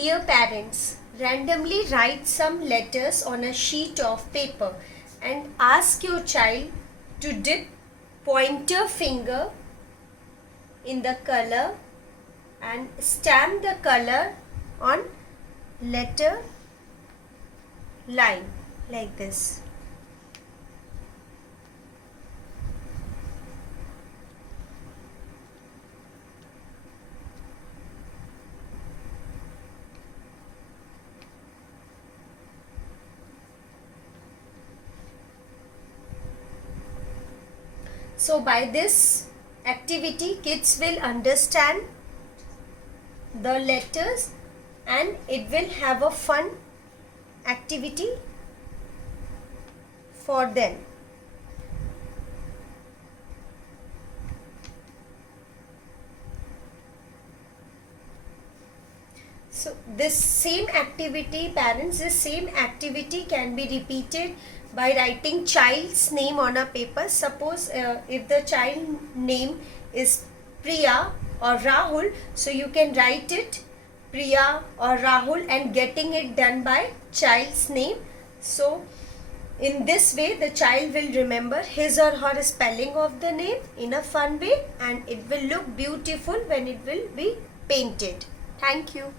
Dear parents, randomly write some letters on a sheet of paper and ask your child to dip pointer finger in the color and stamp the color on letter line like this. So by this activity, kids will understand the letters and it will have a fun activity for them. So this same activity, parents, this same activity can be repeated by writing child's name on a paper. Suppose if the child name is Priya or Rahul, so you can write it Priya or Rahul and getting it done by child's name. So in this way the child will remember his or her spelling of the name in a fun way, and it will look beautiful when it will be painted. Thank you.